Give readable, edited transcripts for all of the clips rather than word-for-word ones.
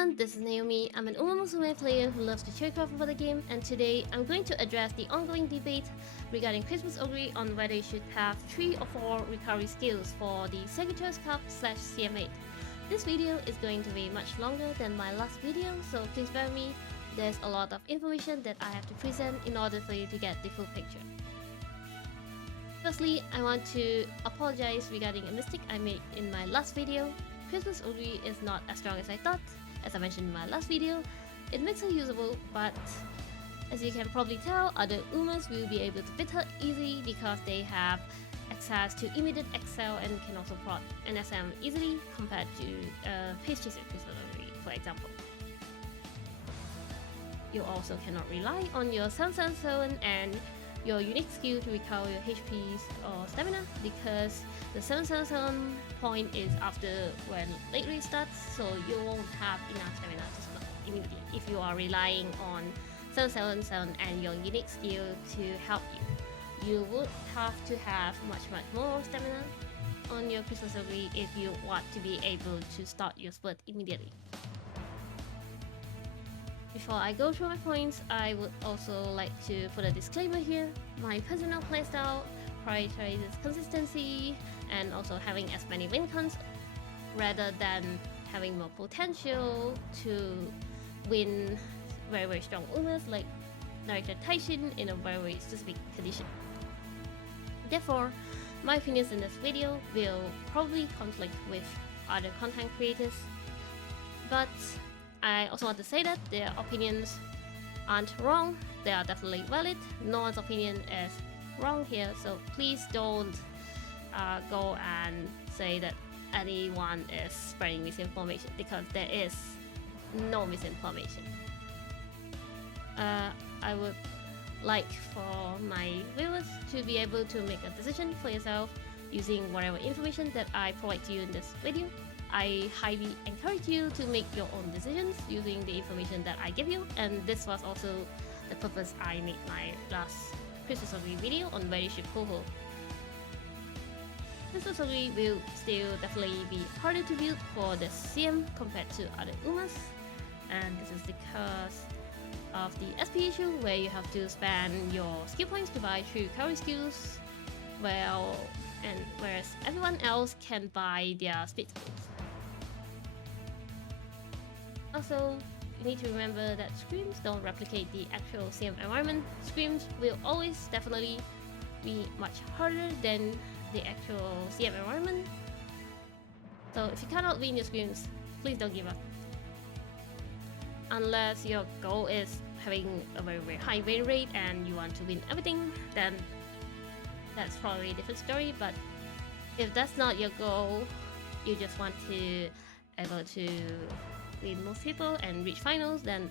everyone, this is Naomi. I'm an Umamusume player who loves to choreograph for the game, and today I'm going to address the ongoing debate regarding Christmas Ogre on whether you should have 3 or 4 recovery skills for the Secretary's Cup / CM8. This video is going to be much longer than my last video, so please bear with me. There's a lot of information that I have to present in order for you to get the full picture. Firstly, I want to apologize regarding a mistake I made in my last video. Christmas Ogre is not as strong as I thought. As I mentioned in my last video, it makes her usable, but as you can probably tell, other Umas will be able to beat her easily because they have access to immediate excel and can also prod NSM easily compared to Pace Chaser Christmas Ogre, for example. You also cannot rely on your 777 and your unique skill to recover your HPs or stamina because the 777 point is after when late race starts, so you won't have enough stamina to stop immediately if you are relying on 777 and your unique skill to help you. You would have to have much more stamina on your Christmas Ogre if you want to be able to start your split immediately. Before I go through my points, I would also like to put a disclaimer here. My personal playstyle prioritizes consistency and also having as many win cons rather than having more potential to win very strong Umas like Director Taishin in a very specific condition. Therefore, my opinions in this video will probably conflict with other content creators, but I also want to say that their opinions aren't wrong, they are definitely valid. No one's opinion is wrong here, so please don't go and say that anyone is spreading misinformation because there is no misinformation. I would like for my viewers to be able to make a decision for yourself using whatever information that I provide to you in this video. I highly encourage you to make your own decisions using the information that I give you, and this was also the purpose I made my last Christmas Ogre video on where you should pull. Christmas Ogre will still definitely be harder to build for the CM compared to other Umas, and this is because of the SP issue where you have to spend your skill points to buy 3 recovery skills, whereas everyone else can buy their speed skills. Also, you need to remember that screams don't replicate the actual CM environment. Screams will always definitely be much harder than the actual CM environment. So if you cannot win your screams, please don't give up. Unless your goal is having a very high win rate and you want to win everything, then that's probably a different story. But if that's not your goal, you just want to able to win most people and reach finals, then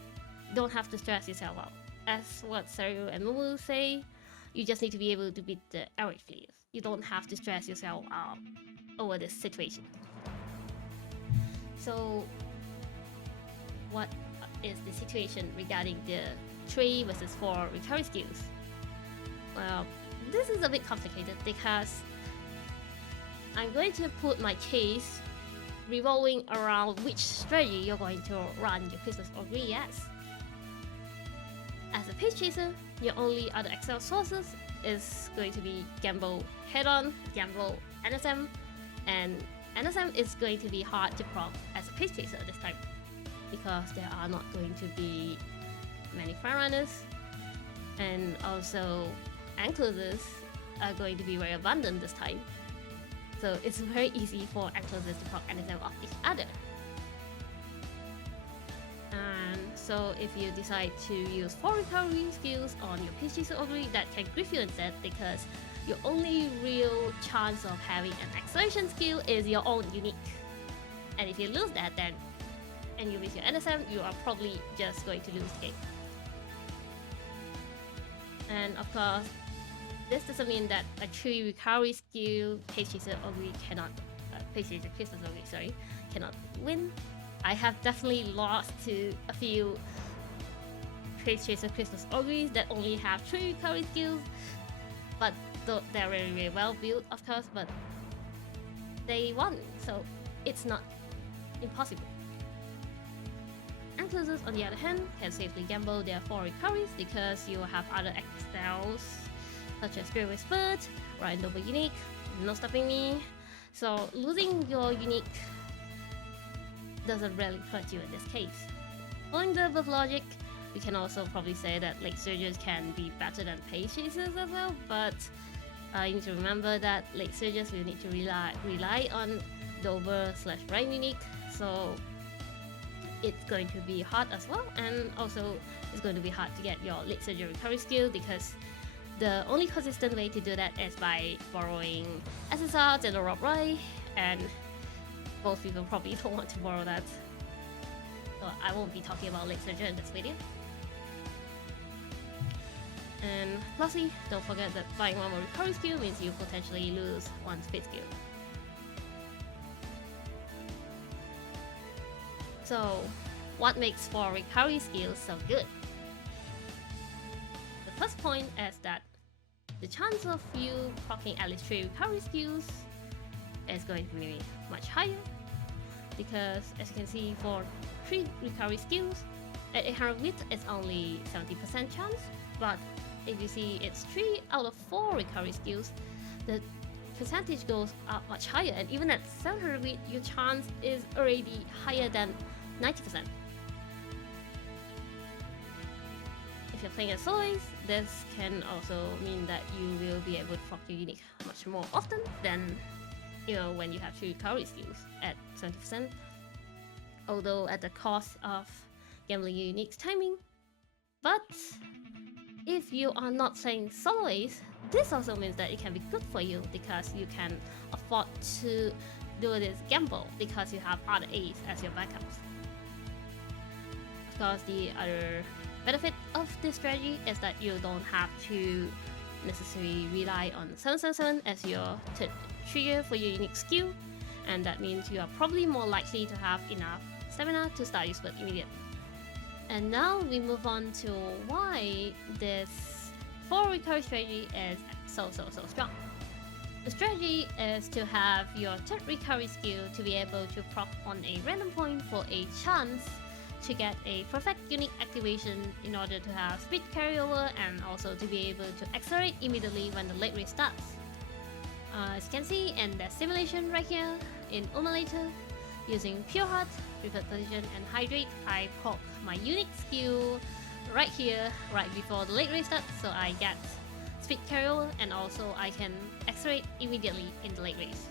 don't have to stress yourself out. As what Saru and Mumu say, you just need to be able to beat the average players. You don't have to stress yourself out over this situation. So what is the situation regarding the 3 versus 4 recovery skills? Well, this is a bit complicated because I'm going to put my case revolving around which strategy you're going to run your Christmas Ogre as. As a Pace Chaser, your only other excel sources is going to be gamble head-on, gamble NSM, and NSM is going to be hard to proc as a Pace Chaser this time because there are not going to be many frontrunners, and also ankles are going to be very abundant this time. So it's very easy for ankles to proc NSM off each other. And so if you decide to use 4 recovery skills on your Pace Chaser Ogre, that can grief you instead because your only real chance of having an acceleration skill is your own unique. And if you lose that then, and you miss your NSM, you are probably just going to lose the game. And of course, this doesn't mean that a 3 recovery skill Pace Chaser Ogre cannot, Pace Chaser Christmas Ogre, sorry, cannot win. I have definitely lost to a few Pace Chaser Christmas Ogres that only have 3 recovery skills, but they're very well built, of course, but they won, so it's not impossible. Inclusives, on the other hand, can safely gamble their 4 recoveries because you have other excels such as Spirit Whispered, Ryan Double Unique, No Stopping Me. So losing your unique doesn't really hurt you in this case. Following the above logic, we can also probably say that late surges can be better than pace chasers as well, but you need to remember that late surges will need to rely on Dover / Ryan Unique, so it's going to be hard as well, and also it's going to be hard to get your late surge recovery skill because the only consistent way to do that is by borrowing SSRs and a Rob Rai, and most people probably don't want to borrow that. So I won't be talking about late surge in this video. And lastly, don't forget that buying one more recovery skill means you potentially lose one speed skill. So, what makes 4 recovery skills so good? The first point is that the chance of you proccing at least 3 recovery skills is going to be much higher, because as you can see, for 3 recovery skills, at 800 wit it's only 70% chance, but if you see it's 3 out of 4 recovery skills, the percentage goes up much higher, and even at 700 wit your chance is already higher than 90%. If you're playing as soloists, this can also mean that you will be able to proc your unique much more often than when you have 3 recovery skills at 70%, although at the cost of gambling your unique's timing. But if you are not playing soloists, this also means that it can be good for you because you can afford to do this gamble because you have other A's as your backups. Of course, the other benefit of this strategy is that you don't have to necessarily rely on 777 as your trigger for your unique skill, and that means you are probably more likely to have enough stamina to start your split immediately. And now we move on to why this 4 recovery strategy is so strong. The strategy is to have your 3rd recovery skill to be able to proc on a random point for a chance to get a perfect unique activation in order to have speed carryover, and also to be able to accelerate immediately when the late race starts. As you can see in the simulation right here in Umamusume, using Pure Heart, Preferred Position, and Hydrate, I proc my unique skill right here, right before the late race starts, so I get speed carryover, and also I can accelerate immediately in the late race.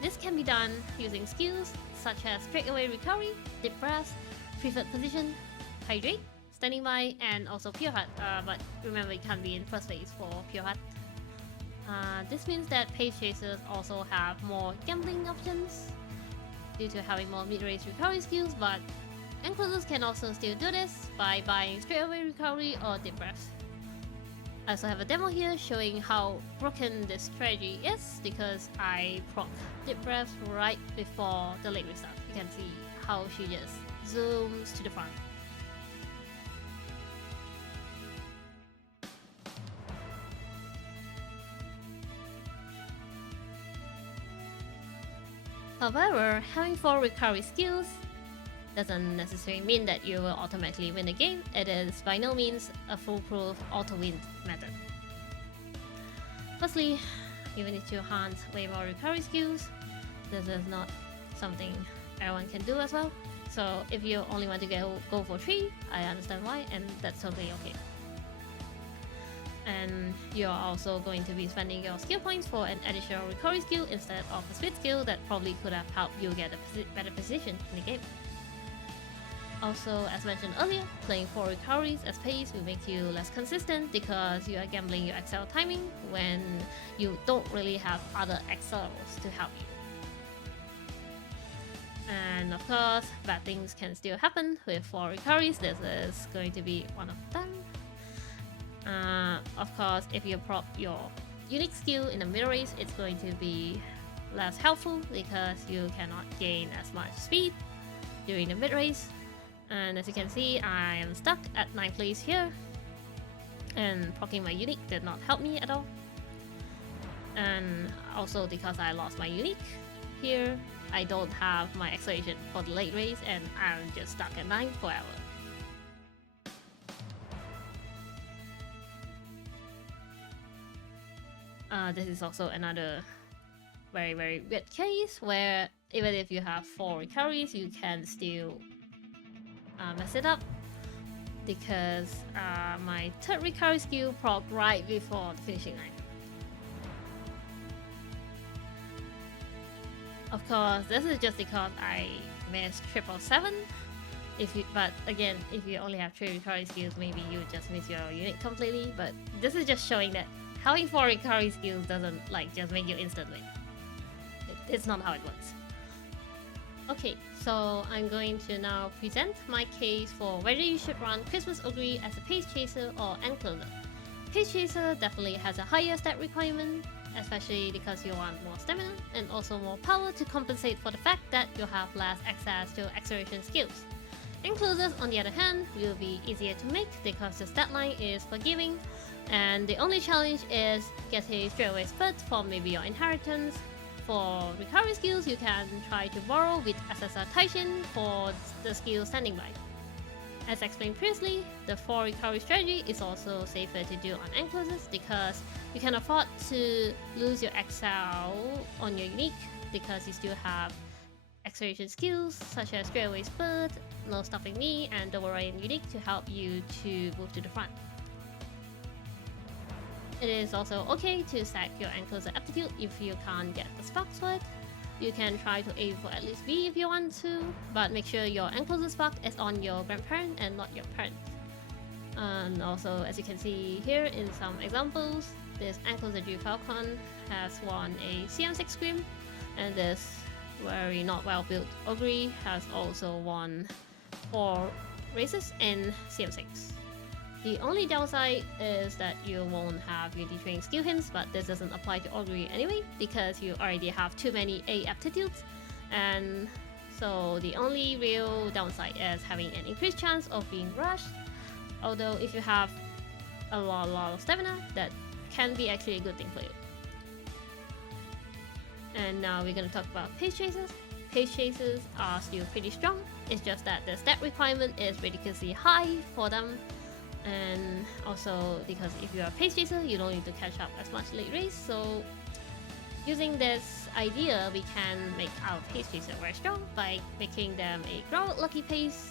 This can be done using skills such as Straightaway Recovery, Deep Breath, Preferred Position, Hydrate, Standing By, and also Pure Heart, but remember it can't be in first phase for Pure Heart. This means that pace chasers also have more gambling options due to having more mid-range recovery skills, but Inclusives can also still do this by buying Straightaway Recovery or Deep Breath. I also have a demo here showing how broken this strategy is because I proc Deep Breath right before the late restart. You can see how she just zooms to the front. However, having 4 recovery skills doesn't necessarily mean that you will automatically win the game. It is by no means a foolproof auto-win method. Firstly, you will need to hunt way more recovery skills. This is not something everyone can do as well. So if you only want to go for 3, I understand why, and that's totally okay. And you're also going to be spending your skill points for an additional recovery skill instead of a speed skill that probably could have helped you get a better position in the game. Also, as mentioned earlier, playing 4 recoveries as pace will make you less consistent because you are gambling your XL timing when you don't really have other XLs to help you. And of course, bad things can still happen with 4 recoveries. This is going to be one of them. Of course, if you prop your unique skill in the middle race, it's going to be less helpful because you cannot gain as much speed during the mid race. And as you can see, I am stuck at 9th place here, and proccing my unique did not help me at all. And also because I lost my unique here, I don't have my acceleration for the late race and I'm just stuck at 9 forever. This is also another very weird case where even if you have 4 recoveries, you can still mess it up because my third recovery skill proc right before the finishing line. Of course, this is just because I missed 777. But again, if you only have 3 recovery skills, maybe you just miss your unit completely. But this is just showing that having 4 recovery skills doesn't like just make you instant win. It's not how it works. Okay, so I'm going to now present my case for whether you should run Christmas Ogre as a pace chaser or encloser. Pace chaser definitely has a higher stat requirement, especially because you want more stamina and also more power to compensate for the fact that you have less access to acceleration skills. Enclosers, on the other hand, will be easier to make because the stat line is forgiving, and the only challenge is get a straightaway split from maybe your inheritance. For recovery skills, you can try to borrow with SSR Taishin for the skill standing by. As explained previously, the 4 recovery strategy is also safer to do on enclosures because you can afford to lose your XL on your unique because you still have acceleration skills such as straightaway split, no stopping me, and double Ryan unique to help you to move to the front. It is also okay to stack your encloser aptitude if you can't get the spark sword. You can try to aim for at least B if you want to, but make sure your encloser spark is on your grandparent and not your parent. And also, as you can see here in some examples, this encloser Drew Falcon has won a CM6 scrim, and this very not well built Ogre has also won 4 races in CM6. The only downside is that you won't have Unity training skill hints, but this doesn't apply to Augury anyway because you already have too many A aptitudes, and so the only real downside is having an increased chance of being rushed. Although if you have a lot of stamina, that can be actually a good thing for you. And now we're gonna talk about pace chasers. Pace chasers are still pretty strong, it's just that the stat requirement is ridiculously high for them. And also because if you are a pace chaser, you don't need to catch up as much late race, so using this idea, we can make our pace chaser very strong by making them a ground lucky pace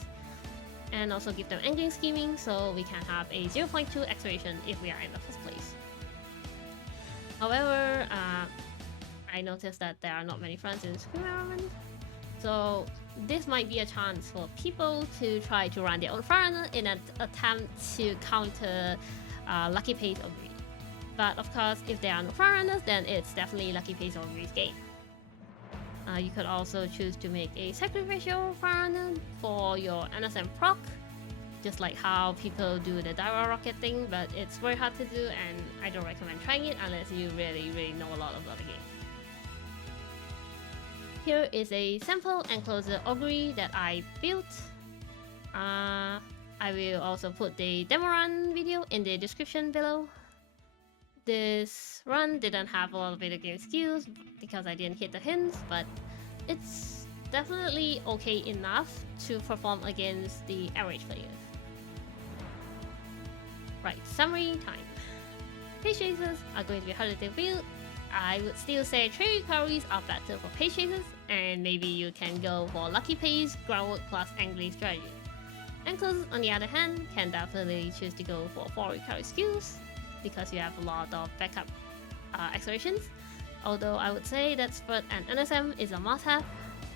and also give them angling scheming so we can have a 0.2 acceleration if we are in the first place. However, I noticed that there are not many fronts in the scrim environment, so this might be a chance for people to try to run their own Frontrunner in an attempt to counter Lucky Pace or Greed. But of course, if there are no Frontrunners, then it's definitely Lucky Pace or Greed's game. You could also choose to make a sacrificial Frontrunner for your NSM proc, just like how people do the Daiwa Rocket thing, but it's very hard to do and I don't recommend trying it unless you really know a lot about the game. Here is a sample enclosure Augury that I built. I will also put the demo run video in the description below. This run didn't have a lot of video game skills because I didn't hit the hints, but it's definitely okay enough to perform against the average players. Right, summary time. Pace chasers are going to be harder to build. I would still say 3 recoveries are better for pace chasers, and maybe you can go for lucky pace, groundwork plus angling strategy. Enclosers, on the other hand, can definitely choose to go for 4 recovery skills because you have a lot of backup accelerations. Although I would say that Spurt and NSM is a must-have,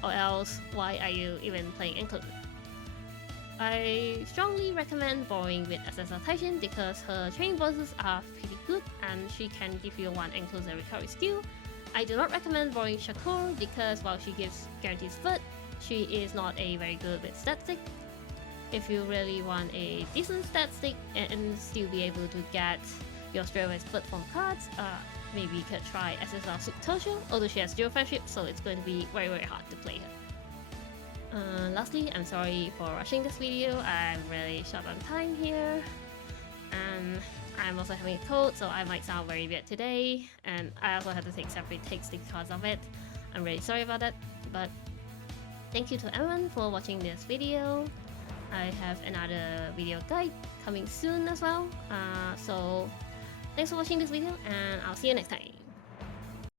or else why are you even playing enclosers? I strongly recommend borrowing with SSR Taishin because her training bonuses are pretty good and she can give you 1 enclosure recovery skill. I do not recommend borrowing Shakur because while she gives guaranteed split, she is not a very good with stat stick. If you really want a decent stat stick and still be able to get your straightaway split from cards, maybe you could try SSR Subtosho, although she has 0 friendship, so it's going to be very hard to play her. Lastly, I'm sorry for rushing this video, I'm really short on time here, and I'm also having a cold, so I might sound very weird today, and I also had to take separate takes because of it. I'm really sorry about that, but thank you to everyone for watching this video. I have another video guide coming soon as well. So thanks for watching this video, and I'll see you next time.